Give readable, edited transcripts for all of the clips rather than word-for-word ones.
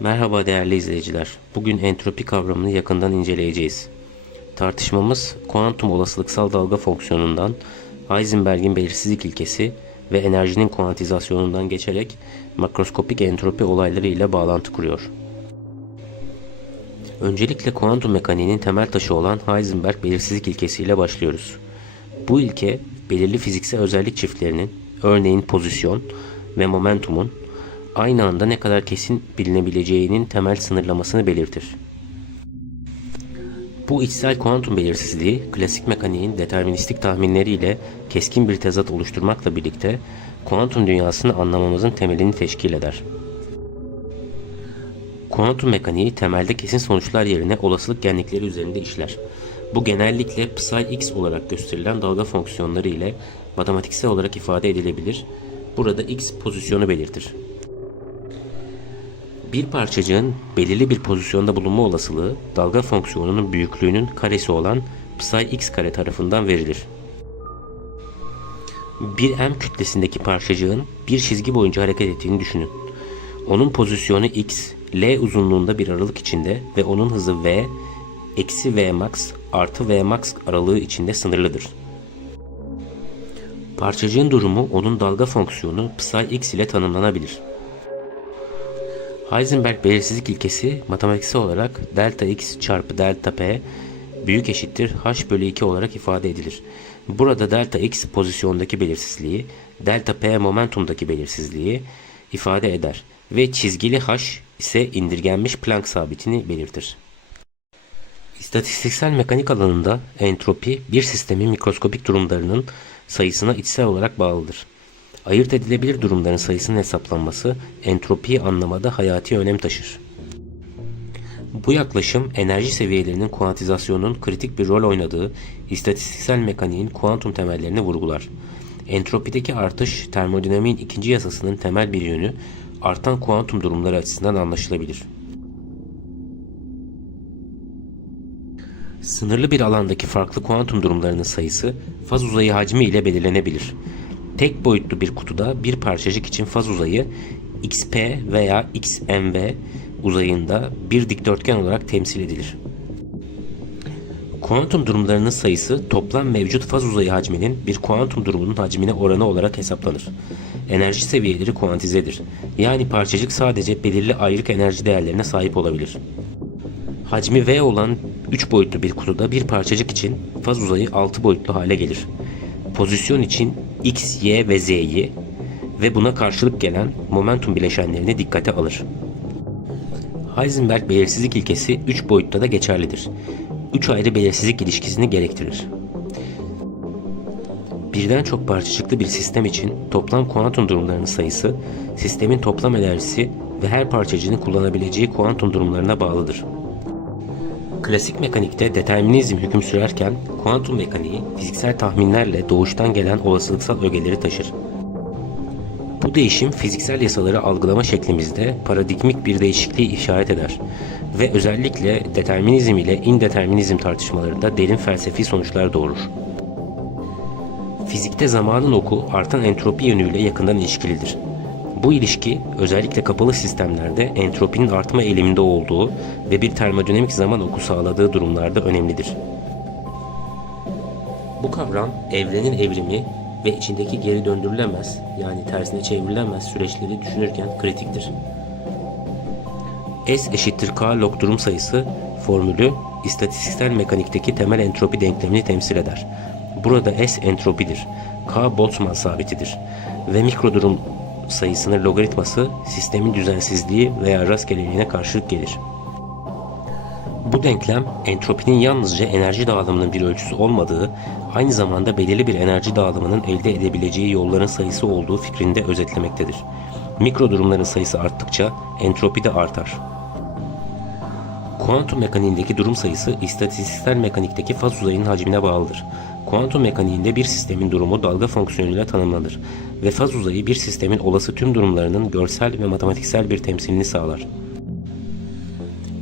Merhaba değerli izleyiciler. Bugün entropi kavramını yakından inceleyeceğiz. Tartışmamız kuantum olasılıksal dalga fonksiyonundan, Heisenberg'in belirsizlik ilkesi ve enerjinin kuantizasyonundan geçerek makroskopik entropi olayları ile bağlantı kuruyor. Öncelikle kuantum mekaniğinin temel taşı olan Heisenberg belirsizlik ilkesiyle başlıyoruz. Bu ilke belirli fiziksel özellik çiftlerinin, örneğin pozisyon ve momentumun aynı anda ne kadar kesin bilinebileceğinin temel sınırlamasını belirtir. Bu içsel kuantum belirsizliği, klasik mekaniğin deterministik tahminleriyle keskin bir tezat oluşturmakla birlikte kuantum dünyasını anlamamızın temelini teşkil eder. Kuantum mekaniği temelde kesin sonuçlar yerine olasılık genlikleri üzerinde işler. Bu genellikle psi x olarak gösterilen dalga fonksiyonları ile matematiksel olarak ifade edilebilir. Burada x pozisyonu belirtir. Bir parçacığın belirli bir pozisyonda bulunma olasılığı dalga fonksiyonunun büyüklüğünün karesi olan psi x kare tarafından verilir. Bir m kütlesindeki parçacığın bir çizgi boyunca hareket ettiğini düşünün. Onun pozisyonu x, l uzunluğunda bir aralık içinde ve onun hızı v, eksi v max artı v max aralığı içinde sınırlıdır. Parçacığın durumu onun dalga fonksiyonu psi x ile tanımlanabilir. Heisenberg belirsizlik ilkesi matematiksel olarak delta x çarpı delta p büyük eşittir h bölü 2 olarak ifade edilir. Burada delta x pozisyondaki belirsizliği, delta p momentumdaki belirsizliği ifade eder ve çizgili h ise indirgenmiş Planck sabitini belirtir. İstatistiksel mekanik alanında entropi bir sistemin mikroskopik durumlarının sayısına içsel olarak bağlıdır. Ayırt edilebilir durumların sayısının hesaplanması entropiyi anlamada hayati önem taşır. Bu yaklaşım enerji seviyelerinin kuantizasyonunun kritik bir rol oynadığı istatistiksel mekaniğin kuantum temellerini vurgular. Entropideki artış termodinamiğin ikinci yasasının temel bir yönü artan kuantum durumları açısından anlaşılabilir. Sınırlı bir alandaki farklı kuantum durumlarının sayısı faz uzayı hacmi ile belirlenebilir. Tek boyutlu bir kutuda bir parçacık için faz uzayı xp veya xmv uzayında bir dikdörtgen olarak temsil edilir. Kuantum durumlarının sayısı toplam mevcut faz uzayı hacminin bir kuantum durumunun hacmine oranı olarak hesaplanır. Enerji seviyeleri kuantizedir. Yani parçacık sadece belirli ayrık enerji değerlerine sahip olabilir. Hacmi v olan 3 boyutlu bir kutuda bir parçacık için faz uzayı 6 boyutlu hale gelir. Pozisyon için x, y ve z'yi ve buna karşılık gelen momentum bileşenlerini dikkate alır. Heisenberg belirsizlik ilkesi 3 boyutta da geçerlidir. 3 ayrı belirsizlik ilişkisini gerektirir. Birden çok parçacıklı bir sistem için toplam kuantum durumlarının sayısı, sistemin toplam enerjisi ve her parçacığın kullanabileceği kuantum durumlarına bağlıdır. Klasik mekanikte determinizm hüküm sürerken kuantum mekaniği fiziksel tahminlerle doğuştan gelen olasılıksal ögeleri taşır. Bu değişim fiziksel yasaları algılama şeklimizde paradigmik bir değişikliği işaret eder ve özellikle determinizm ile indeterminizm tartışmalarında derin felsefi sonuçlar doğurur. Fizikte zamanın oku artan entropi yönüyle yakından ilişkilidir. Bu ilişki özellikle kapalı sistemlerde entropinin artma eğiliminde olduğu ve bir termodinamik zaman oku sağladığı durumlarda önemlidir. Bu kavram evrenin evrimi ve içindeki geri döndürülemez yani tersine çevrilemez süreçleri düşünürken kritiktir. S eşittir K log durum sayısı formülü istatistiksel mekanikteki temel entropi denklemini temsil eder. Burada S entropidir, K Boltzmann sabitidir ve mikro durum sayısının logaritması sistemin düzensizliği veya rastgeleliğine karşılık gelir. Bu denklem entropinin yalnızca enerji dağılımının bir ölçüsü olmadığı, aynı zamanda belirli bir enerji dağılımının elde edebileceği yolların sayısı olduğu fikrinde özetlemektedir. Mikro durumların sayısı arttıkça entropi de artar. Kuantum mekaniğindeki durum sayısı istatistiksel mekanikteki faz uzayının hacmine bağlıdır. Kuantum mekaniğinde bir sistemin durumu dalga fonksiyonuyla tanımlanır ve faz uzayı bir sistemin olası tüm durumlarının görsel ve matematiksel bir temsilini sağlar.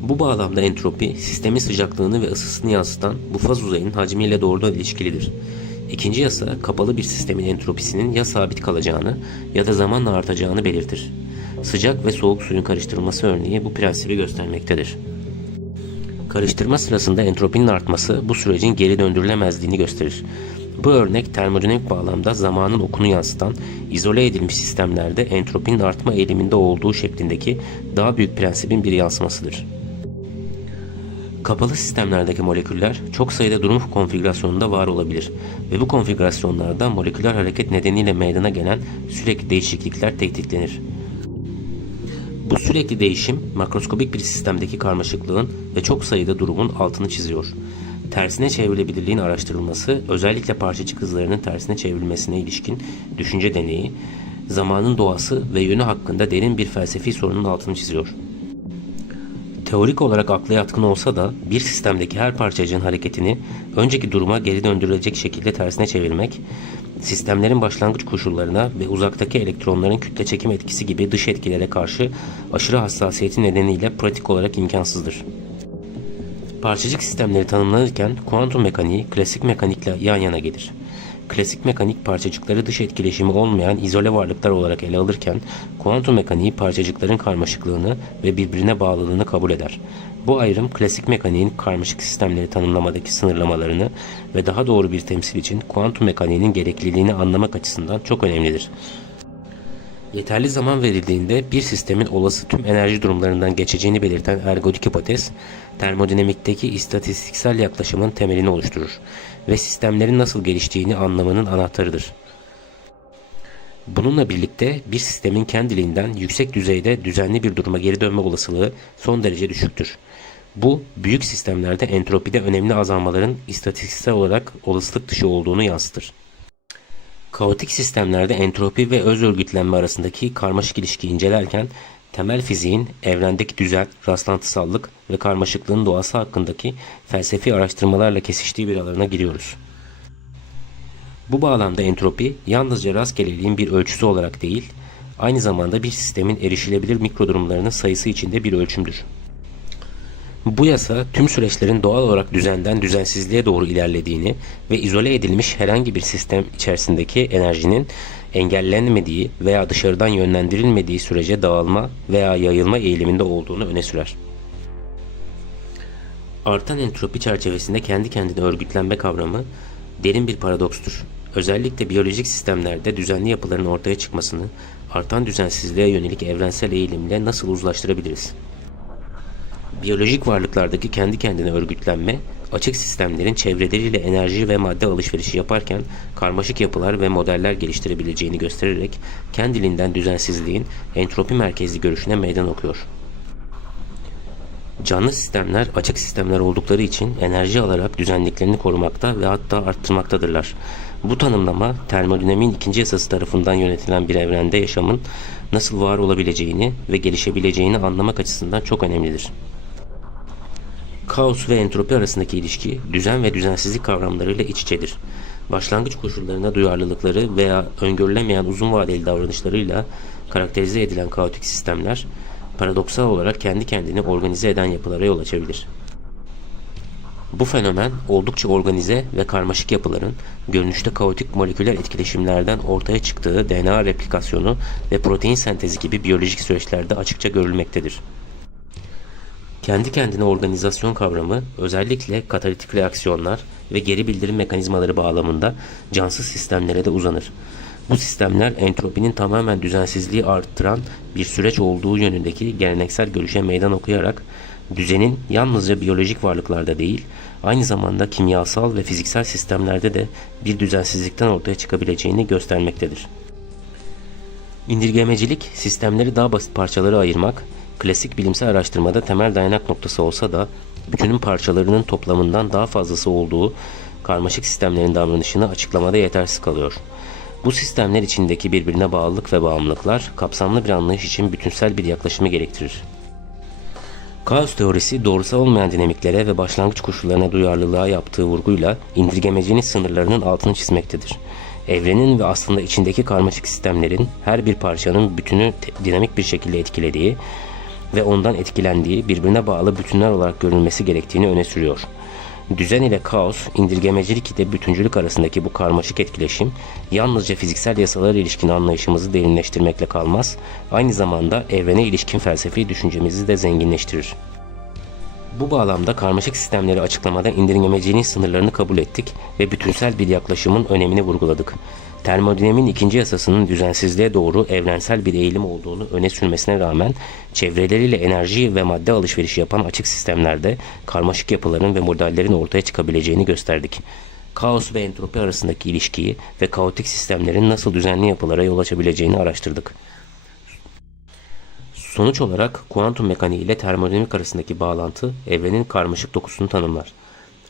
Bu bağlamda entropi, sistemin sıcaklığını ve ısısını yansıtan bu faz uzayının hacmiyle doğrudan ilişkilidir. İkinci yasa, kapalı bir sistemin entropisinin ya sabit kalacağını ya da zamanla artacağını belirtir. Sıcak ve soğuk suyun karıştırılması örneği bu prensibi göstermektedir. Karıştırma sırasında entropinin artması bu sürecin geri döndürülemezliğini gösterir. Bu örnek termodinamik bağlamda zamanın okunu yansıtan, izole edilmiş sistemlerde entropinin artma eğiliminde olduğu şeklindeki daha büyük prensibin bir yansımasıdır. Kapalı sistemlerdeki moleküller çok sayıda durum konfigürasyonunda var olabilir ve bu konfigürasyonlarda moleküler hareket nedeniyle meydana gelen sürekli değişiklikler tetiklenir. Bu sürekli değişim makroskobik bir sistemdeki karmaşıklığın ve çok sayıda durumun altını çiziyor. Tersine çevrilebilirliğin araştırılması, özellikle parçacık hızlarının tersine çevrilmesine ilişkin düşünce deneyi, zamanın doğası ve yönü hakkında derin bir felsefi sorunun altını çiziyor. Teorik olarak akla yatkın olsa da bir sistemdeki her parçacığın hareketini önceki duruma geri döndürülecek şekilde tersine çevirmek, sistemlerin başlangıç koşullarına ve uzaktaki elektronların kütle çekim etkisi gibi dış etkilere karşı aşırı hassasiyeti nedeniyle pratik olarak imkansızdır. Parçacık sistemleri tanımlanırken kuantum mekaniği klasik mekanikle yan yana gelir. Klasik mekanik parçacıkları dış etkileşimi olmayan izole varlıklar olarak ele alırken kuantum mekaniği parçacıkların karmaşıklığını ve birbirine bağlılığını kabul eder. Bu ayrım klasik mekaniğin karmaşık sistemleri tanımlamadaki sınırlamalarını ve daha doğru bir temsil için kuantum mekaniğinin gerekliliğini anlamak açısından çok önemlidir. Yeterli zaman verildiğinde bir sistemin olası tüm enerji durumlarından geçeceğini belirten ergodik hipotez, termodinamikteki istatistiksel yaklaşımın temelini oluşturur ve sistemlerin nasıl geliştiğini anlamanın anahtarıdır. Bununla birlikte bir sistemin kendiliğinden yüksek düzeyde düzenli bir duruma geri dönme olasılığı son derece düşüktür. Bu, büyük sistemlerde entropide önemli azalmaların istatistiksel olarak olasılık dışı olduğunu yansıtır. Kaotik sistemlerde entropi ve öz örgütlenme arasındaki karmaşık ilişkiyi incelerken temel fiziğin evrendeki düzen, rastlantısallık ve karmaşıklığın doğası hakkındaki felsefi araştırmalarla kesiştiği bir alana giriyoruz. Bu bağlamda entropi yalnızca rastgeleliğin bir ölçüsü olarak değil, aynı zamanda bir sistemin erişilebilir mikrodurumlarının sayısı içinde bir ölçümdür. Bu yasa tüm süreçlerin doğal olarak düzenden düzensizliğe doğru ilerlediğini ve izole edilmiş herhangi bir sistem içerisindeki enerjinin engellenmediği veya dışarıdan yönlendirilmediği sürece dağılma veya yayılma eğiliminde olduğunu öne sürer. Artan entropi çerçevesinde kendi kendine örgütlenme kavramı derin bir paradokstur. Özellikle biyolojik sistemlerde düzenli yapıların ortaya çıkmasını artan düzensizliğe yönelik evrensel eğilimle nasıl uzlaştırabiliriz? Biyolojik varlıklardaki kendi kendine örgütlenme, açık sistemlerin çevreleriyle enerji ve madde alışverişi yaparken karmaşık yapılar ve modeller geliştirebileceğini göstererek kendiliğinden düzensizliğin entropi merkezli görüşüne meydan okuyor. Canlı sistemler açık sistemler oldukları için enerji alarak düzenliklerini korumakta ve hatta arttırmaktadırlar. Bu tanımlama termodinamiğin ikinci yasası tarafından yönetilen bir evrende yaşamın nasıl var olabileceğini ve gelişebileceğini anlamak açısından çok önemlidir. Kaos ve entropi arasındaki ilişki, düzen ve düzensizlik kavramlarıyla iç içedir. Başlangıç koşullarına duyarlılıkları veya öngörülemeyen uzun vadeli davranışlarıyla karakterize edilen kaotik sistemler, paradoksal olarak kendi kendini organize eden yapılara yol açabilir. Bu fenomen, oldukça organize ve karmaşık yapıların, görünüşte kaotik moleküler etkileşimlerden ortaya çıktığı DNA replikasyonu ve protein sentezi gibi biyolojik süreçlerde açıkça görülmektedir. Kendi kendine organizasyon kavramı özellikle katalitik reaksiyonlar ve geri bildirim mekanizmaları bağlamında cansız sistemlere de uzanır. Bu sistemler entropinin tamamen düzensizliği arttıran bir süreç olduğu yönündeki geleneksel görüşe meydan okuyarak düzenin yalnızca biyolojik varlıklarda değil, aynı zamanda kimyasal ve fiziksel sistemlerde de bir düzensizlikten ortaya çıkabileceğini göstermektedir. İndirgemecilik, sistemleri daha basit parçalara ayırmak, klasik bilimsel araştırmada temel dayanak noktası olsa da bütünün parçalarının toplamından daha fazlası olduğu karmaşık sistemlerin davranışını açıklamada yetersiz kalıyor. Bu sistemler içindeki birbirine bağlılık ve bağımlılıklar kapsamlı bir anlayış için bütünsel bir yaklaşımı gerektirir. Kaos teorisi doğrusal olmayan dinamiklere ve başlangıç koşullarına duyarlılığa yaptığı vurguyla indirgemecinin sınırlarının altını çizmektedir. Evrenin ve aslında içindeki karmaşık sistemlerin her bir parçanın bütünü dinamik bir şekilde etkilediği ve ondan etkilendiği birbirine bağlı bütünler olarak görülmesi gerektiğini öne sürüyor. Düzen ile kaos, indirgemecilik ile bütüncülük arasındaki bu karmaşık etkileşim yalnızca fiziksel yasalara ilişkin anlayışımızı derinleştirmekle kalmaz, aynı zamanda evrene ilişkin felsefi düşüncemizi de zenginleştirir. Bu bağlamda karmaşık sistemleri açıklamada indirgemeciliğin sınırlarını kabul ettik ve bütünsel bir yaklaşımın önemini vurguladık. Termodinamiğin ikinci yasasının düzensizliğe doğru evrensel bir eğilim olduğunu öne sürmesine rağmen çevreleriyle enerji ve madde alışverişi yapan açık sistemlerde karmaşık yapıların ve modellerin ortaya çıkabileceğini gösterdik. Kaos ve entropi arasındaki ilişkiyi ve kaotik sistemlerin nasıl düzenli yapılara yol açabileceğini araştırdık. Sonuç olarak kuantum mekaniği ile termodinamik arasındaki bağlantı evrenin karmaşık dokusunu tanımlar.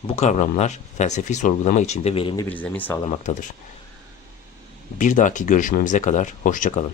Bu kavramlar felsefi sorgulama içinde verimli bir zemin sağlamaktadır. Bir dahaki görüşmemize kadar hoşça kalın.